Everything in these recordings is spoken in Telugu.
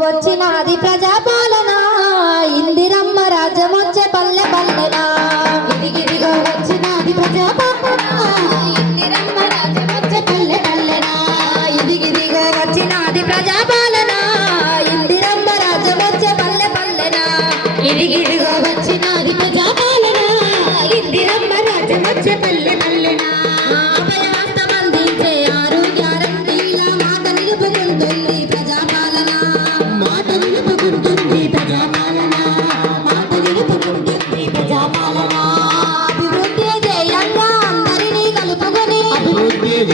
వచ్చినది ప్రజాపాలన ఇందిరమ్మ రాజ్యమొచ్చే పల్లె పల్లెన ఇదిగిదిగో వచ్చినది ప్రజాపాలన ఇందిరమ్మ రాజ్యమొచ్చే పల్లె పల్లెన ఇదిగిదిగో వచ్చినది ప్రజాపాలన ఇందిరమ్మ రాజ్యమొచ్చే పల్లె పల్లెన ఇదిగిదిగో వచ్చినది ప్రజాపాలన ఇందిరమ్మ రాజ్యమొచ్చే పల్లె పల్లెన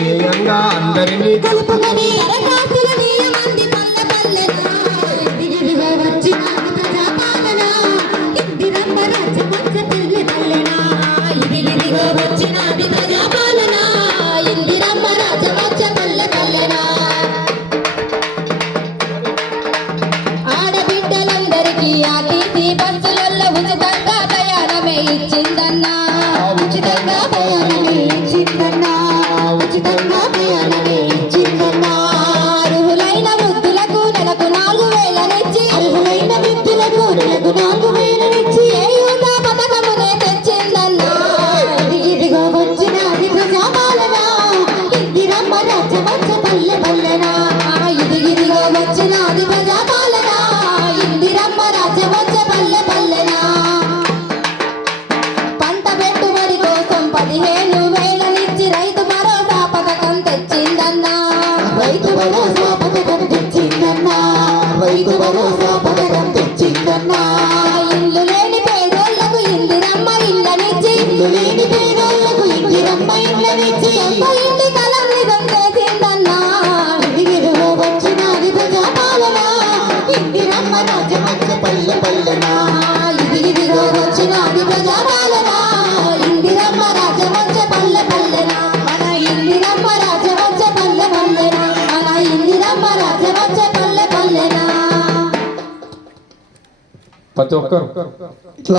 అందరినీ కలుపుకొని దరఖాస్తులు నియమంది పల్లె పల్లెన ఇదిగిదిగో వచ్చినది ప్రజాపాలన ఇందిరమ్మ రాజ్యమొచ్చే పల్లె పల్లెన ఇదిగిదిగో వచ్చినది ప్రజాపాలన ఇందిరమ్మ రాజ్యమొచ్చే పల్లె పల్లెన ఆడబిడ్డలందరికీ ఆర్టీసీ బస్సులలో ఉచితంగా ప్రయాణమే ఇచ్చిందన్నా ఉచితంగా ప్రయాణమే ఇచ్చిందన్నా ఉచితంగా ప్రయాణమే ఇచ్చిందన్నా అర్హులైన వృద్ధులకు నెలకు 4000 అర్హులైన వృద్ధులకు నెలకు 4000 ఏ యూత పథకమునే తెచ్చిందన్నా ఇదిగో వచ్చినది ప్రజాపాలన ఇందిరమ్మ రాజ్యమొచ్చే పల్లె పల్లెన ఇదిగిదిగో వచ్చినది ప్రజాపాలన ఇందిరమ్మ రాజ్యమొచ్చే పల్లె పల్లెన పంట పెట్టుబడి కోసం 15,000 రైతు భరోసా పథకం తెచ్చిందన్నా రైతు భరోసా పథకం తెచ్చిందన్నా రైతు భరోసా పథకం తెచ్చిందన్నా ఇల్లు లేని పేదోళ్లకు ఇందిరమ్మ ఇళ్ళనిచ్చి ఇల్లు లేని పేదోళ్లకు ఇందిరమ్మ ఇళ్ళనిచ్చి ఇంటి కలం నిజం చేసిందన్నా ఇదిగిదిగో వచ్చినది ప్రజాపాలన ఇందిరమ్మ రాజ్యమొచ్చే పల్లె పల్లెన ఇదిగిదిగో వచ్చినది ప్రజాపాలన ఇందిరమ్మ రాజ్యమొచ్చే పల్లె పల్లెన మన ఇందిరమ్మ రాజ్యమొచ్చే పల్లె పల్లెన మన ఇందిరమ్మ రాజ్యమొచ్చే పల్లె పల్లెన ప్రతి ఒక్కరు